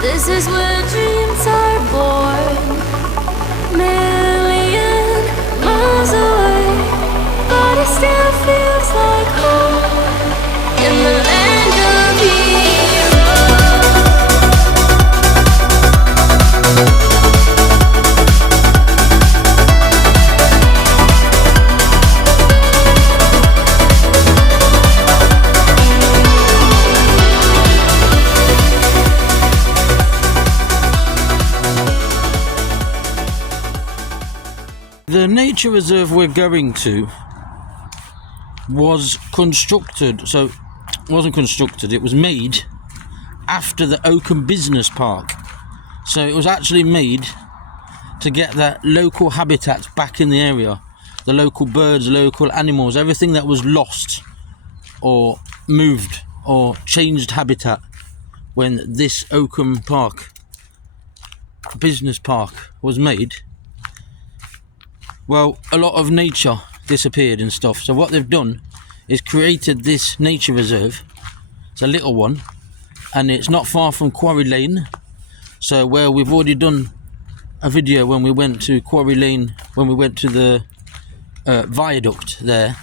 This is where dreams are born, million miles away, but it still feels like home in the land of heroes. The nature reserve we're going to was constructed, so it wasn't constructed, it was made after the Oakham Business Park. So it was actually made to get that local habitat back in the area, the local birds, local animals, everything that was lost or moved or changed habitat when this Oakham Park Business Park was made. Well, a lot of nature disappeared and stuff, so what they've done is created this nature reserve. It's a little one, and it's not far from Quarry Lane, so where we've already done a video when we went to Quarry Lane, when we went to the viaduct there,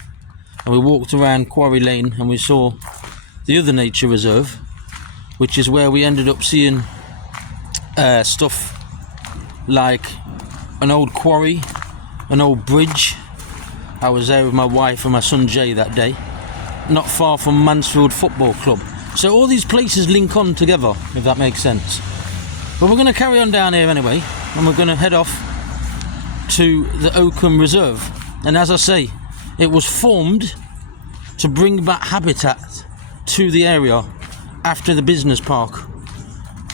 and we walked around Quarry Lane and we saw the other nature reserve, which is where we ended up seeing stuff like an old quarry, an old bridge. I was there with my wife and my son Jay that day, not far from Mansfield Football Club. So all these places link on together, if that makes sense. But we're going to carry on down here anyway, and we're going to head off to the Oakham Reserve. And as I say, it was formed to bring back habitat to the area after the business park.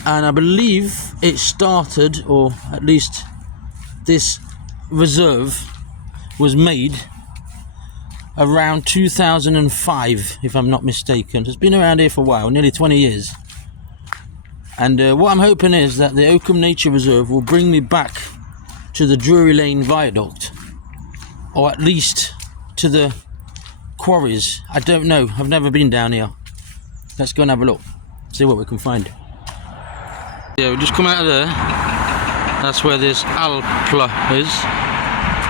And I believe it started, or at least this reserve was made around 2005, if I'm not mistaken. It's been around here for a while, nearly 20 years. And what I'm hoping is that the Oakham Nature Reserve will bring me back to the Drury Lane Viaduct, or at least to the quarries. I don't know, I've never been down here. Let's go and have a look, see what we can find. Yeah, we just come out of there. That's where this Alpla is,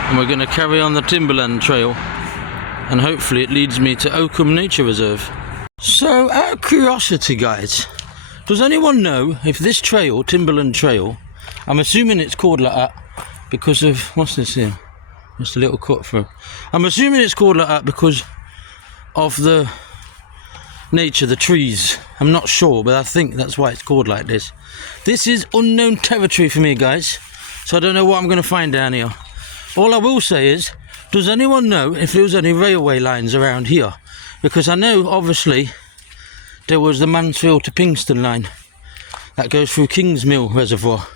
and we're going to carry on the Timberland Trail, and hopefully it leads me to Oakham Nature Reserve. So, out of curiosity guys, does anyone know if this trail, Timberland Trail, I'm assuming it's called like that because of, what's this here? Just a little cut through. I'm assuming it's called like that because of the nature, the trees. I'm not sure, but I think that's why it's called like this. This is unknown territory for me guys, so I don't know what I'm going to find down here. All I will say is, does anyone know if there was any railway lines around here? Because I know obviously there was the Mansfield to Pinxton line that goes through Kings Mill Reservoir,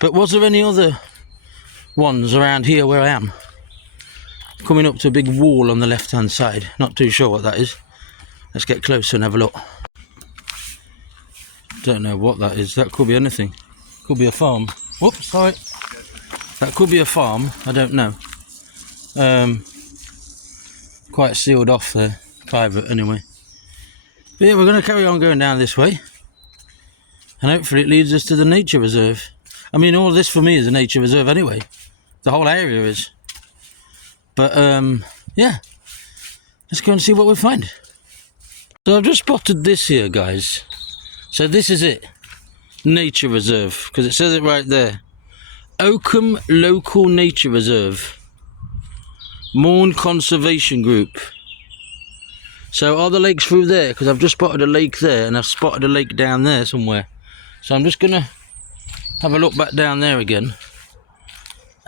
but was there any other ones around here where I am? Coming up to a big wall on the left hand side, not too sure what that is. Let's get closer and have a look. Don't know what that is. That could be anything. Could be a farm. Whoops, sorry. That could be a farm. I don't know. Quite sealed off there. Private anyway. But yeah, we're going to carry on going down this way. And hopefully it leads us to the nature reserve. I mean, all this for me is a nature reserve anyway. The whole area is. But, yeah. Let's go and see what we find. So I've just spotted this here guys. So this is it, Nature Reserve, because it says it right there. Oakham Local Nature Reserve, Mourne Conservation Group. So are the lakes through there? Because I've just spotted a lake there, and I've spotted a lake down there somewhere. So I'm just going to have a look back down there again.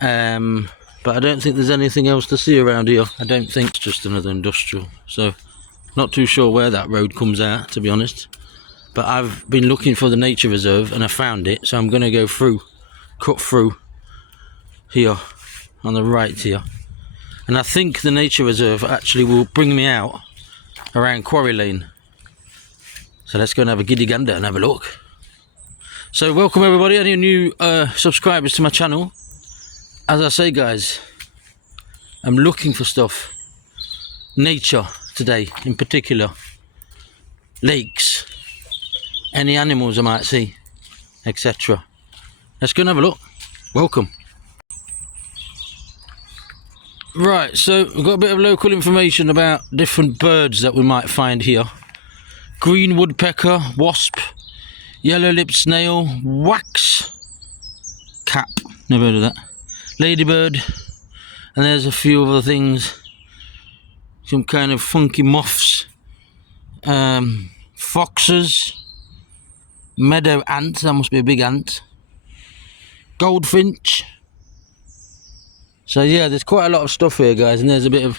But I don't think there's anything else to see around here. I don't think it's just another industrial. So not too sure where that road comes out, to be honest. But I've been looking for the nature reserve and I found it, so I'm going to go through, cut through here on the right here. And I think the nature reserve actually will bring me out around Quarry Lane. So let's go and have a giddy gander and have a look. So welcome everybody, any new subscribers to my channel. As I say guys, I'm looking for stuff, nature today in particular, lakes, any animals I might see. etc. Let's go and have a look. Welcome. Right, so we've got a bit of local information about different birds that we might find here. Green woodpecker, wasp, yellow-lipped snail, wax cap, never heard of that, ladybird, and there's a few other things, some kind of funky moths, foxes, meadow ant, that must be a big ant, goldfinch. So yeah, there's quite a lot of stuff here, guys, and there's a bit of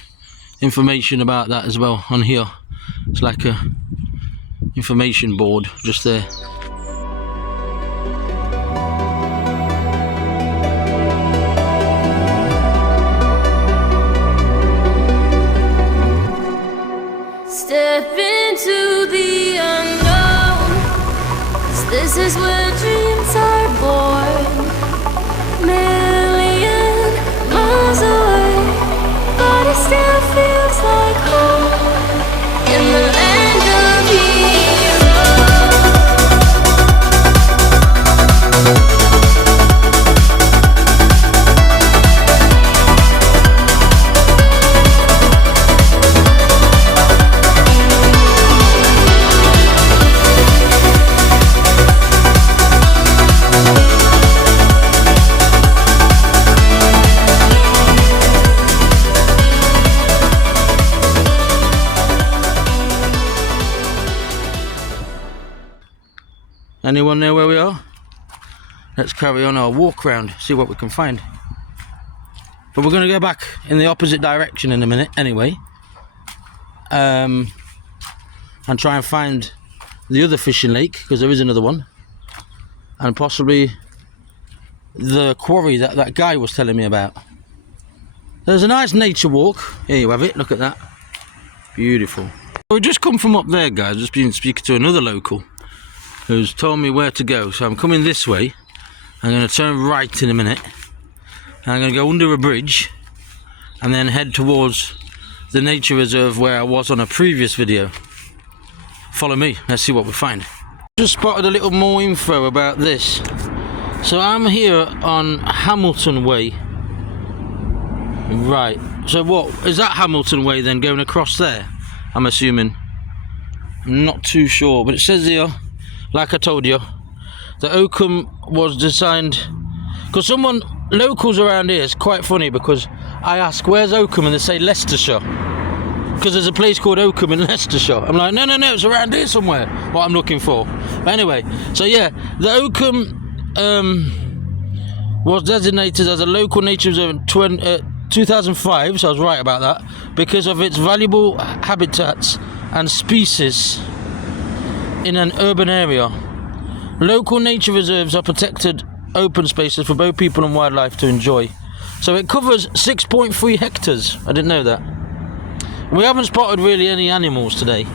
information about that as well on here. It's like a information board just there. Step into the unknown, 'cause this is where dreams are born. Million miles away, but it still feels like home in the land of heroes. Anyone know where we are? Let's carry on our walk round, see what we can find. But we're going to go back in the opposite direction in a minute anyway. And try and find the other fishing lake, because there is another one. And possibly the quarry that that guy was telling me about. There's a nice nature walk. Here you have it, look at that. Beautiful. We just come from up there, guys. Just been speaking to another local who's told me where to go. So I'm coming this way. I'm going to turn right in a minute. And I'm going to go under a bridge and then head towards the nature reserve where I was on a previous video. Follow me, let's see what we find. Just spotted a little more info about this. So I'm here on Hamilton Way. Right, so what, is that Hamilton Way then going across there? I'm assuming. I'm not too sure, but it says here, like I told you, the Oakham was designed, because locals around here, it's quite funny because I ask, where's Oakham? And they say Leicestershire, because there's a place called Oakham in Leicestershire. I'm like, no, it's around here somewhere, what I'm looking for. But anyway, so yeah, the Oakham was designated as a local nature reserve in 2005, so I was right about that, because of its valuable habitats and species in an urban area. Local nature reserves are protected open spaces for both people and wildlife to enjoy. So it covers 6.3 hectares. I didn't know that. We haven't spotted really any animals today,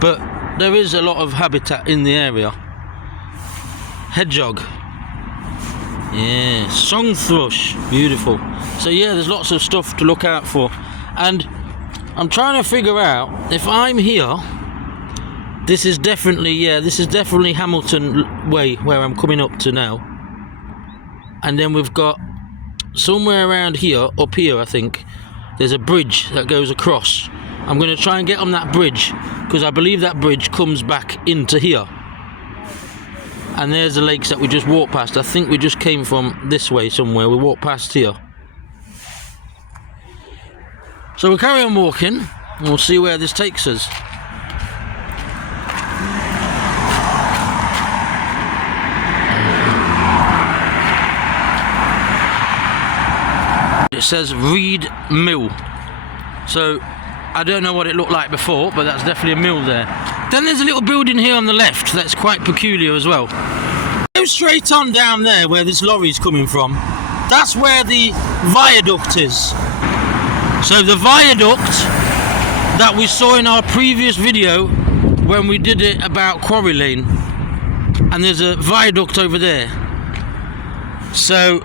but there is a lot of habitat in the area. Hedgehog. Yeah, song thrush. Beautiful. So yeah, there's lots of stuff to look out for. And I'm trying to figure out if I'm here. This is definitely Hamilton Way where I'm coming up to now. And then we've got somewhere around here, up here I think, there's a bridge that goes across. I'm going to try and get on that bridge, because I believe that bridge comes back into here. And there's the lakes that we just walked past. I think we just came from this way somewhere. We walked past here. So we'll carry on walking, and we'll see where this takes us. It says Reed Mill. So I don't know what it looked like before, but that's definitely a mill there. Then there's a little building here on the left that's quite peculiar as well. Go straight on down there where this lorry's coming from. That's where the viaduct is. So the viaduct that we saw in our previous video when we did it about Quarry Lane, and there's a viaduct over there. So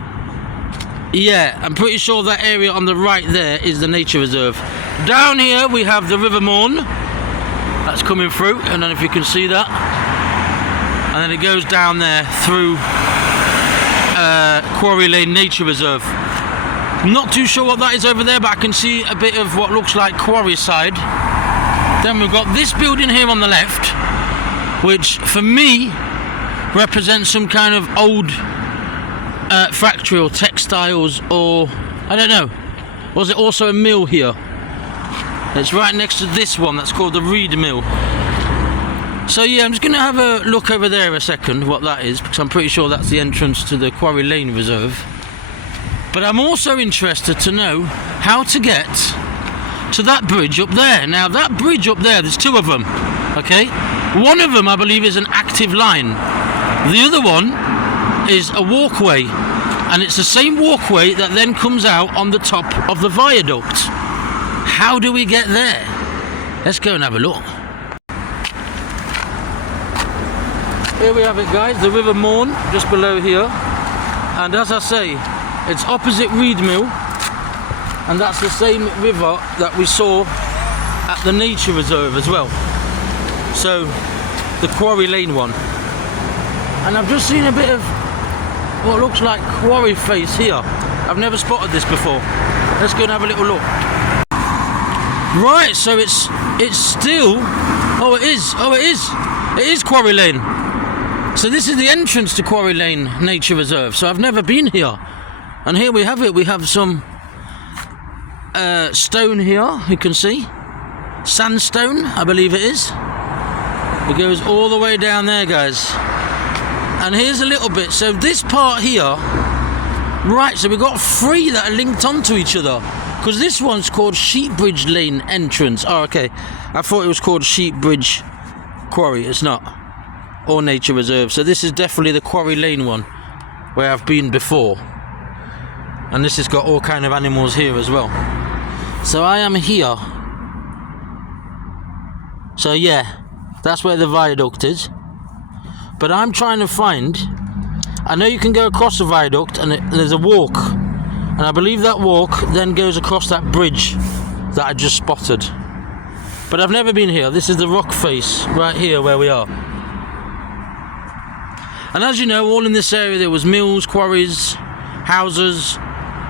yeah, I'm pretty sure that area on the right there is the nature reserve. Down here we have the River Mourne that's coming through. I don't know if you can see that. and then it goes down there through Quarry Lane Nature Reserve. I'm not too sure what that is over there, but I can see a bit of what looks like Quarry side. Then we've got this building here on the left, which for me represents some kind of old factory or textiles, or I don't know. Was it also a mill here? It's right next to this one that's called the Reed Mill. So yeah, I'm just going to have a look over there a second what that is, because I'm pretty sure that's the entrance to the Quarry Lane Reserve. But I'm also interested to know how to get to that bridge up there. Now that bridge up there, there's two of them, okay? One of them I believe is an active line. The other one is a walkway, and it's the same walkway that then comes out on the top of the viaduct. How do we get there? Let's go and have a look. Here we have it, guys, the River Mourne just below here, and as I say, it's opposite Reed Mill, and that's the same river that we saw at the Nature Reserve as well. So the Quarry Lane one. And I've just seen a bit of what looks like quarry face here. I've never spotted this before. Let's go and have a little look. Right, so it's still, it is Quarry Lane. So this is the entrance to Quarry Lane Nature Reserve. So I've never been here. And here we have it. We have some stone here, you can see. Sandstone, I believe it is. It goes all the way down there, guys. And here's a little bit. So this part here, right, so we've got three that are linked onto each other. Because this one's called Sheepbridge Lane Entrance. Oh, okay. I thought it was called Sheepbridge Quarry. It's not. Or Nature Reserve. So this is definitely the Quarry Lane one, where I've been before. And this has got all kind of animals here as well. So I am here. So yeah, that's where the viaduct is. But I'm trying to find, I know you can go across the viaduct and there's a walk. And I believe that walk then goes across that bridge that I just spotted. But I've never been here. This is the rock face right here where we are. And as you know, all in this area there was mills, quarries, houses,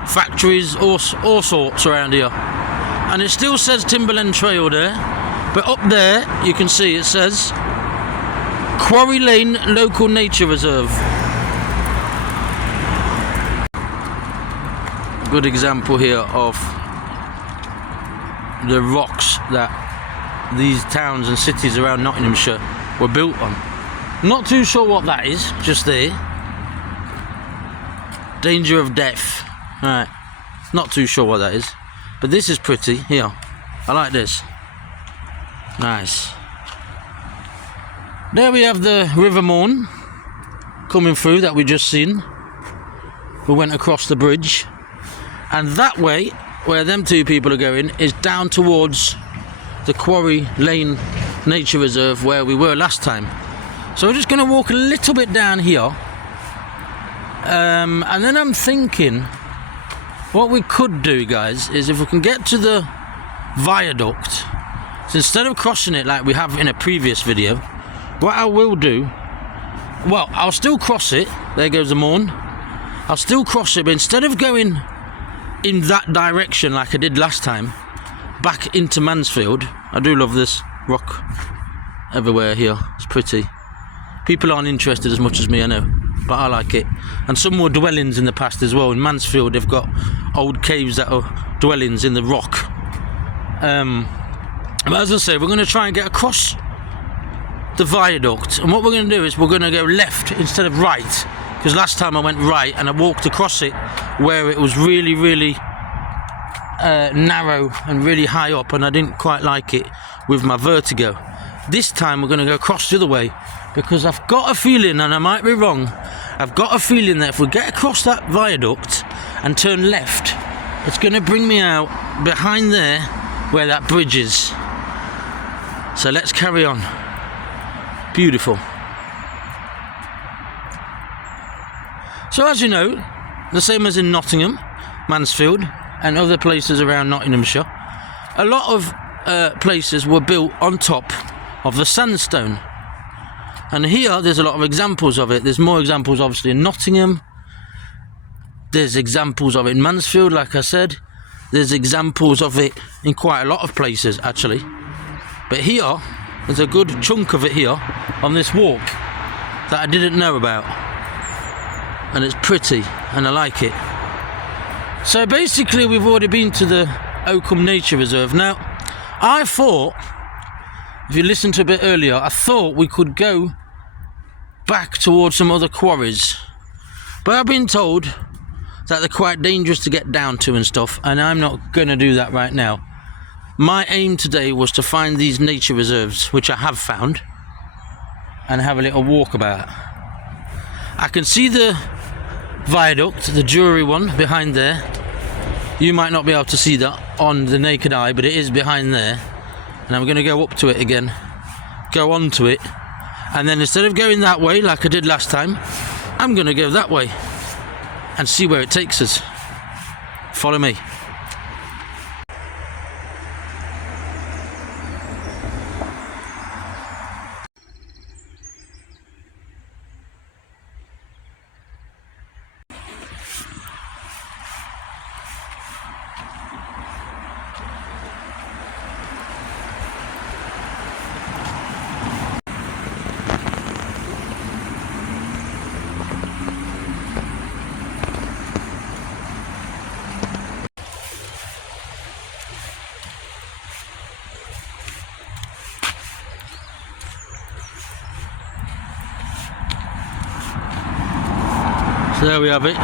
factories, all sorts around here. And it still says Timberland Trail there. But up there, you can see it says Quarry Lane Local Nature Reserve. A good example here of the rocks that these towns and cities around Nottinghamshire were built on. Not too sure what that is, just there. Danger of death. Right, not too sure what that is. But this is pretty, here. I like this. Nice. There we have the River Mourne coming through that we just seen. We went across the bridge. And that way, where them two people are going, is down towards the Quarry Lane Nature Reserve where we were last time. So we're just going to walk a little bit down here. And then I'm thinking, what we could do, guys, is if we can get to the viaduct, so instead of crossing it like we have in a previous video, what I will do, well, I'll still cross it. There goes the Mourne. I'll still cross it, but instead of going in that direction like I did last time, back into Mansfield, I do love this rock everywhere here. It's pretty. People aren't interested as much as me, I know, but I like it. And some more dwellings in the past as well. In Mansfield, they've got old caves that are dwellings in the rock. But as I say, we're going to try and get across the viaduct, and what we're going to do is we're going to go left instead of right, because last time I went right and I walked across it where it was really narrow and really high up, and I didn't quite like it with my vertigo. This time we're going to go across the other way, because I've got a feeling, and I might be wrong, I've got a feeling that if we get across that viaduct and turn left, it's going to bring me out behind there where that bridge is. So let's carry on. Beautiful. So as you know, the same as in Nottingham, Mansfield and other places around Nottinghamshire, a lot of places were built on top of the sandstone. And here there's a lot of examples of it. There's more examples obviously in Nottingham. There's examples of it in Mansfield, like I said. There's examples of it in quite a lot of places actually. But here, there's a good chunk of it here on this walk that I didn't know about. And it's pretty and I like it. So basically we've already been to the Oakham Nature Reserve. Now, I thought, if you listened to a bit earlier, I thought we could go back towards some other quarries. But I've been told that they're quite dangerous to get down to and stuff, and I'm not going to do that right now. My aim today was to find these nature reserves, which I have found, and have a little walk about. I can see the viaduct, the jewellery one behind there. You might not be able to see that on the naked eye, but it is behind there. And I'm going to go up to it again, go onto it, and then instead of going that way like I did last time, I'm going to go that way and see where it takes us. Follow me. So there we have it,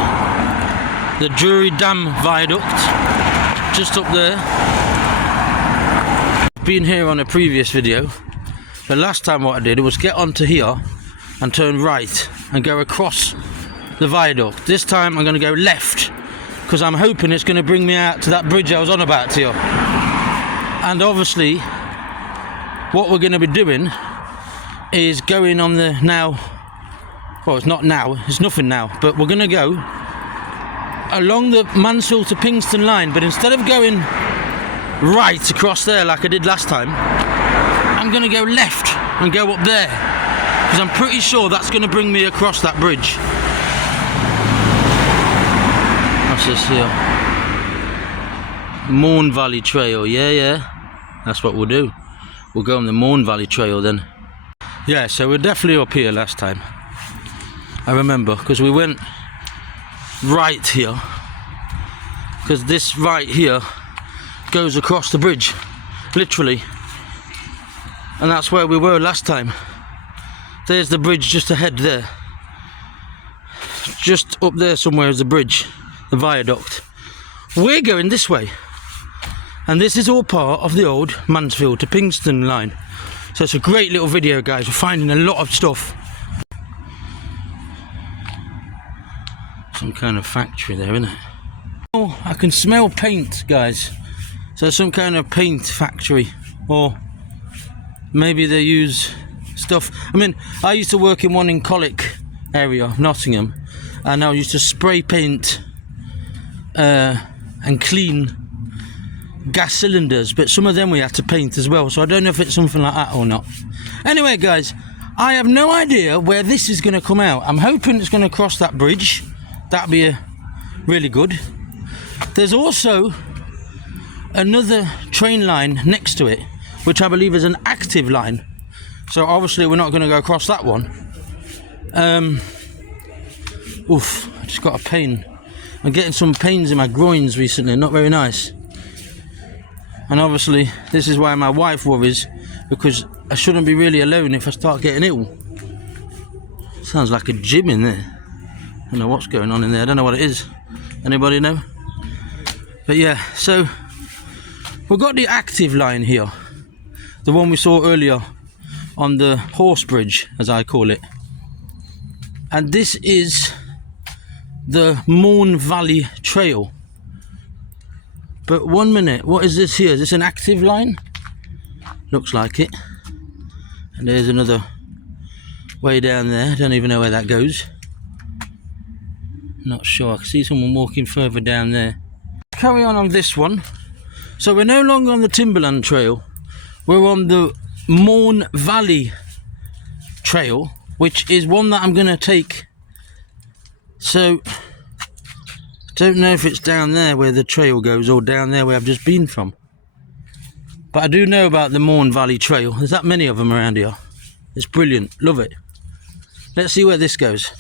the Drury Dam Viaduct, just up there. Been here on a previous video. The last time what I did was get onto here and turn right and go across the viaduct. This time I'm going to go left because I'm hoping it's going to bring me out to that bridge I was on about here. And obviously what we're going to be doing is going on the now, well, it's not now, it's nothing now, but we're going to go along the Mansfield to Pinxton line, but instead of going right across there like I did last time, I'm going to go left and go up there, because I'm pretty sure that's going to bring me across that bridge. What's this here? Mourne Valley Trail, yeah, that's what we'll do. We'll go on the Mourne Valley Trail then. Yeah, so we're definitely up here last time. I remember, because we went right here, because this right here goes across the bridge, literally, and that's where we were last time. There's the bridge just ahead there, just up there somewhere is the bridge, the viaduct. We're going this way, and this is all part of the old Mansfield to Pinxton line. So it's a great little video, guys. We're finding a lot of stuff. Some kind of factory there, isn't it? Oh, I can smell paint, guys. So some kind of paint factory, or maybe they use stuff. I mean, I used to work in one in Colic area of Nottingham, and I used to spray paint and clean gas cylinders, but some of them we had to paint as well, so I don't know if it's something like that or not. Anyway, guys, I have no idea where this is going to come out. I'm hoping it's going to cross that bridge. That'd be really good. There's also another train line next to it, which I believe is an active line, so obviously we're not going to go across that one. Oof, I just got a pain. I'm getting some pains in my groins recently, not very nice. And obviously this is why my wife worries, because I shouldn't be really alone if I start getting ill. Sounds like a gym in there. I don't know what's going on in there, I don't know what it is. Anybody know? But yeah, so we've got the active line here, the one we saw earlier on the horse bridge, as I call it. And this is the Mourne Valley Trail. But 1 minute, what is this here? Is this an active line? Looks like it. And there's another way down there, I don't even know where that goes. Not sure, I can see someone walking further down there. Carry on this one. So we're no longer on the Timberland Trail, we're on the Mourne Valley Trail, which is one that I'm going to take. So don't know if it's down there where the trail goes or down there where I've just been from, but I do know about the Mourne Valley Trail. There's that many of them around here. It's brilliant, love it. Let's see where this goes.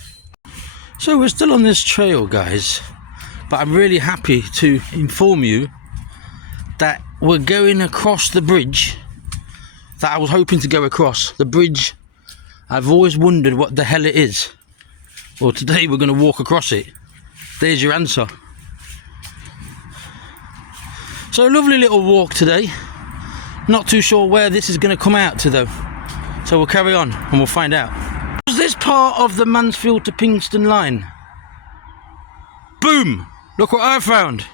So we're still on this trail, guys, but I'm really happy to inform you that we're going across the bridge that I was hoping to go across. The bridge I've always wondered what the hell it is. Well, today we're going to walk across it. There's your answer. So lovely little walk today. Not too sure where this is going to come out to though. So we'll carry on and we'll find out. Was this part of the Mansfield to Kingston line? Boom! Look what I found.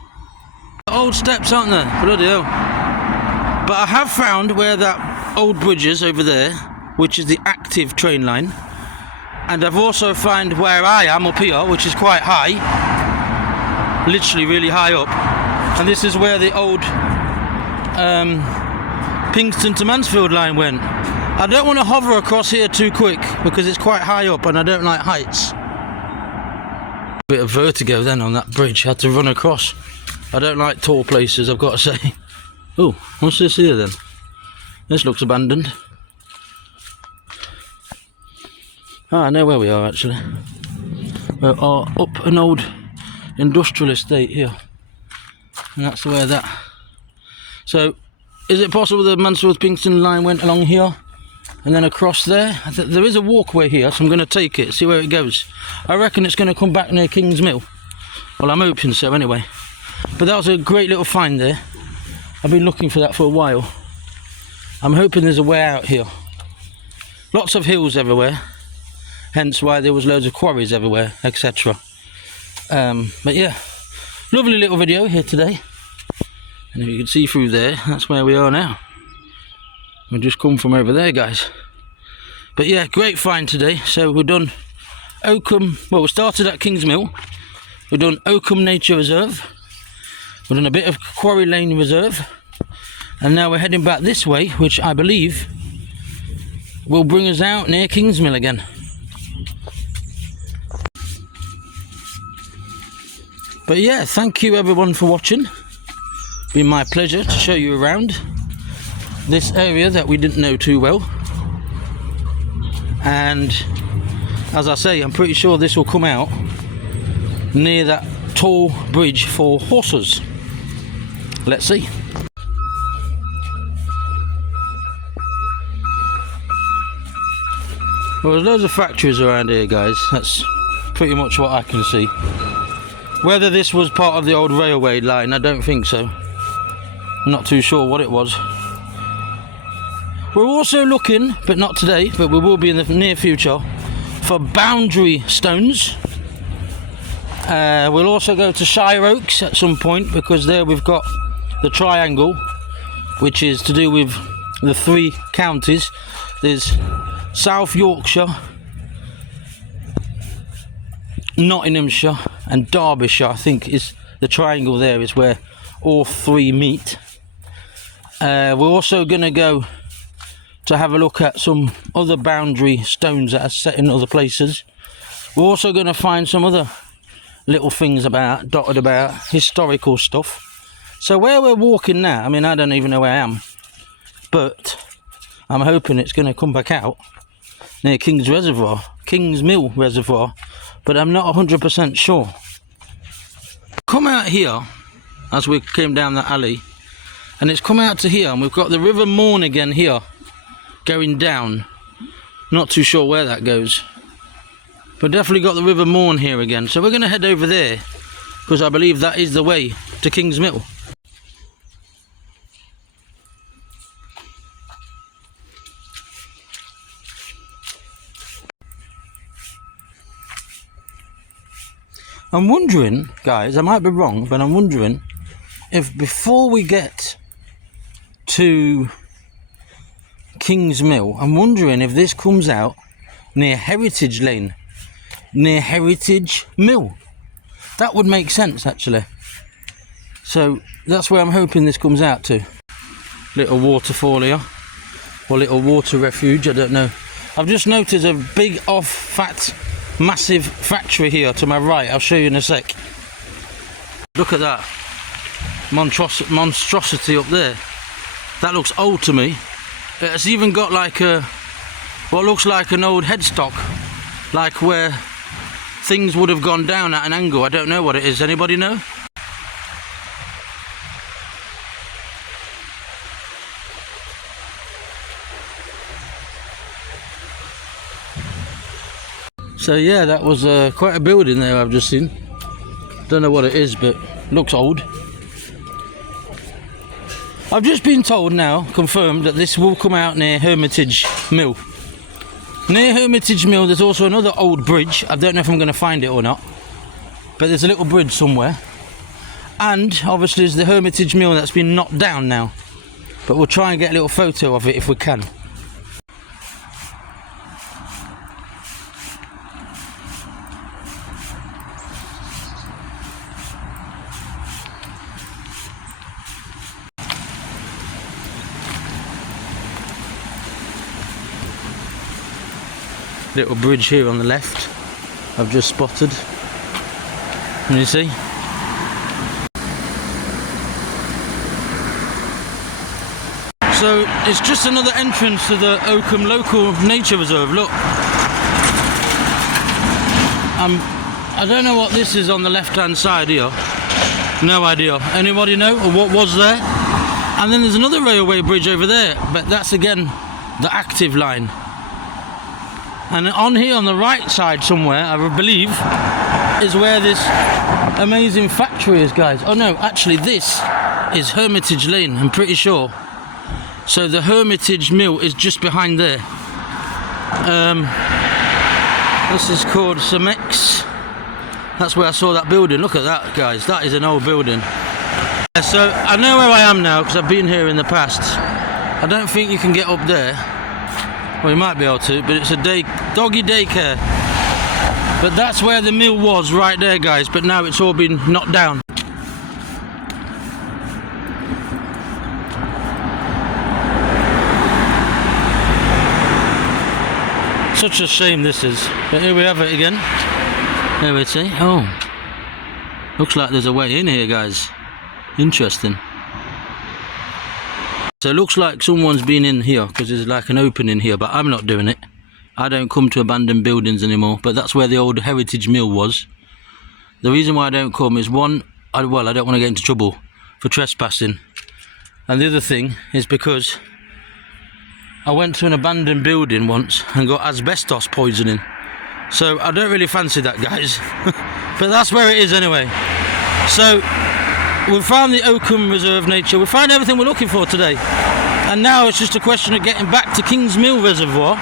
Old steps, aren't there? Bloody hell. But I have found where that old bridge is over there, which is the active train line. And I've also found where I am up here, which is quite high. Literally really high up. And this is where the old Kingston to Mansfield line went. I don't want to hover across here too quick because it's quite high up and I don't like heights. Bit of vertigo then on that bridge, had to run across. I don't like tall places, I've got to say. Oh, what's this here then? This looks abandoned. Ah, I know where we are actually. We are up an old industrial estate here. And that's where that... So, is it possible the Mansfield-Kingston line went along here? And then across there? There is a walkway here, so I'm going to take it, see where it goes. I reckon it's going to come back near King's Mill. Well, I'm hoping so anyway. But that was a great little find there. I've been looking for that for a while. I'm hoping there's a way out here. Lots of hills everywhere. Hence why there was loads of quarries everywhere, etc. But yeah, lovely little video here today. And if you can see through there, that's where we are now. We've just come from over there, guys. But yeah, great find today. So we've done Oakham, well, we started at King's Mill. We've done Oakham Nature Reserve. We've done a bit of Quarry Lane Reserve. And now we're heading back this way, which I believe will bring us out near King's Mill again. But yeah, thank you everyone for watching. It's been my pleasure to show you around this area that we didn't know too well. And as I say, I'm pretty sure this will come out near that tall bridge for horses. Let's see. Well, there's loads of factories around here, guys. That's pretty much what I can see. Whether this was part of the old railway line, I don't think so. I'm not too sure what it was. We're also looking, but not today, but we will be in the near future, for boundary stones. We'll also go to Shire Oaks at some point, because there we've got the triangle, which is to do with the 3 counties. There's South Yorkshire, Nottinghamshire and Derbyshire. I think is the triangle there is where all 3 meet. We're also going to go to have a look at some other boundary stones that are set in other places. We're also going to find some other little things about, dotted about, historical stuff. So where we're walking now, I mean, I don't even know where I am, but I'm hoping it's going to come back out near King's Mill Reservoir, but I'm not 100% sure. Come out here as we came down that alley, and it's come out to here, and we've got the River Mourne again here going down. Not too sure where that goes, but definitely got the River Mourne here again. So we're going to head over there, because I believe that is the way to King's Mill. I'm wondering, guys, I might be wrong, but I'm wondering if before we get to King's Mill, I'm wondering if this comes out near Hermitage Lane, near Hermitage Mill. That would make sense, actually. So that's where I'm hoping this comes out to. Little waterfall here, or little water refuge, I don't know. I've just noticed a big off-fat, massive factory here to my right. I'll show you in a sec. Look at that monstrosity up there. That looks old to me. It's even got like a, what looks like an old headstock, like where things would have gone down at an angle. I don't know what it is. Anybody know? So yeah, that was quite a building there I've just seen. Don't know what it is, but looks old. I've just been told now, confirmed, that this will come out near Hermitage Mill. Near Hermitage Mill there's also another old bridge. I don't know if I'm going to find it or not, but there's a little bridge somewhere. And obviously there's the Hermitage Mill that's been knocked down now. But we'll try and get a little photo of it if we can. Little bridge here on the left I've just spotted. Can you see? So it's just another entrance to the Oakham Local Nature Reserve. Look, I don't know what this is on the left hand side here. No idea. Anybody know, or what was there? And then there's another railway bridge over there, but that's again the active line. And on here on the right side somewhere, I believe, is where this amazing factory is, guys. Oh no, actually this is Hermitage Lane, I'm pretty sure. So the Hermitage Mill is just behind there. This is called Cemex. That's where I saw that building. Look at that, guys. That is an old building. So I know where I am now because I've been here in the past. I don't think you can get up there. Well, you might be able to, but it's a doggy daycare. But that's where the mill was, right there, guys. But now it's all been knocked down. Such a shame this is. But here we have it again. There we see. Oh, looks like there's a way in here, guys. Interesting. So it looks like someone's been in here because there's like an opening here, but I'm not doing it. I don't come to abandoned buildings anymore, but that's where the old Heritage Mill was. The reason why I don't come is one, I don't want to get into trouble for trespassing. And the other thing is because I went to an abandoned building once and got asbestos poisoning. So I don't really fancy that, guys. But that's where it is anyway. So we've found the Oakham Reserve Nature. We found everything we're looking for today. And now it's just a question of getting back to King's Mill Reservoir,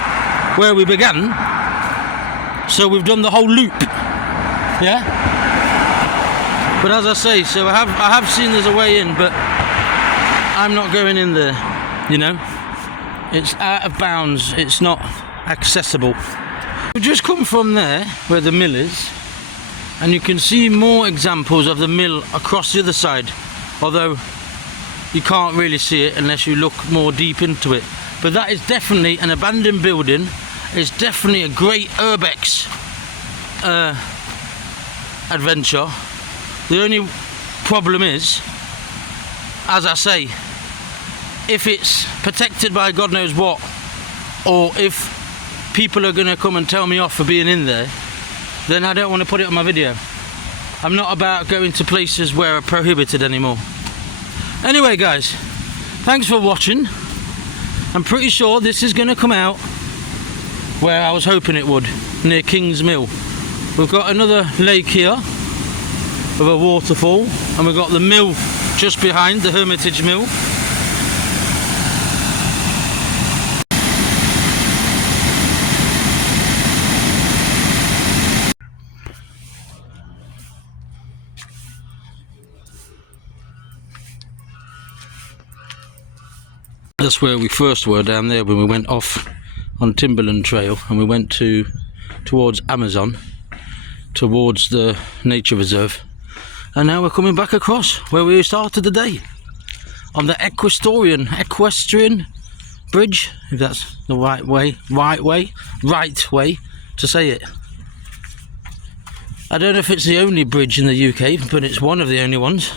where we began. So we've done the whole loop. Yeah? But as I say, so I have seen there's a way in, but I'm not going in there, you know? It's out of bounds. It's not accessible. We've just come from there, where the mill is. And you can see more examples of the mill across the other side, although you can't really see it unless you look more deep into it. But that is definitely an abandoned building. It's definitely a great urbex adventure. The only problem is, as I say, if it's protected by God knows what, or if people are going to come and tell me off for being in there, then I don't want to put it on my video. I'm not about going to places where are prohibited anymore. Anyway, guys, thanks for watching. I'm pretty sure this is going to come out where I was hoping it would, near King's Mill. We've got another lake here with a waterfall, and we've got the mill just behind, the Hermitage Mill. That's where we first were, down there when we went off on Timberland Trail, and we went towards Amazon, towards the nature reserve, and now we're coming back across where we started the day, on the equestrian bridge, if that's the right way to say it. I don't know if it's the only bridge in the UK, but it's one of the only ones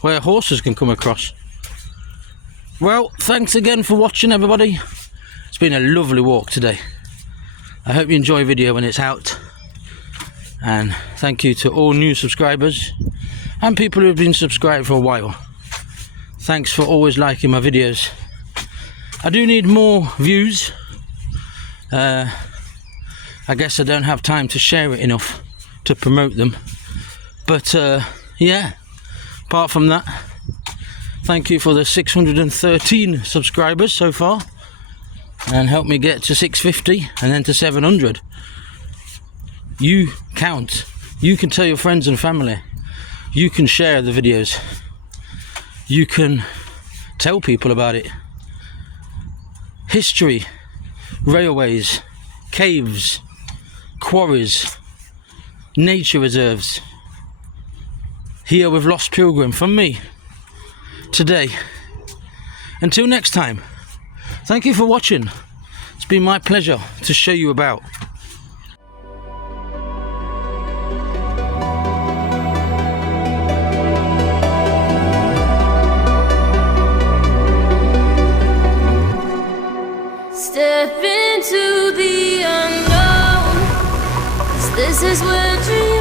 where horses can come across. Well, thanks again for watching, everybody. It's been a lovely walk today. I hope you enjoy the video when it's out. And thank you to all new subscribers and people who have been subscribed for a while. Thanks for always liking my videos. I do need more views. I guess I don't have time to share it enough to promote them. But yeah, apart from that, thank you for the 613 subscribers so far. And help me get to 650 and then to 700. You count. You can tell your friends and family. You can share the videos. You can tell people about it. History, railways, caves, quarries, nature reserves. Here with Lost Pilgrim from me today. Until next time, thank you for watching. It's been my pleasure to show you about. Step into the unknown, 'cause this is where dreams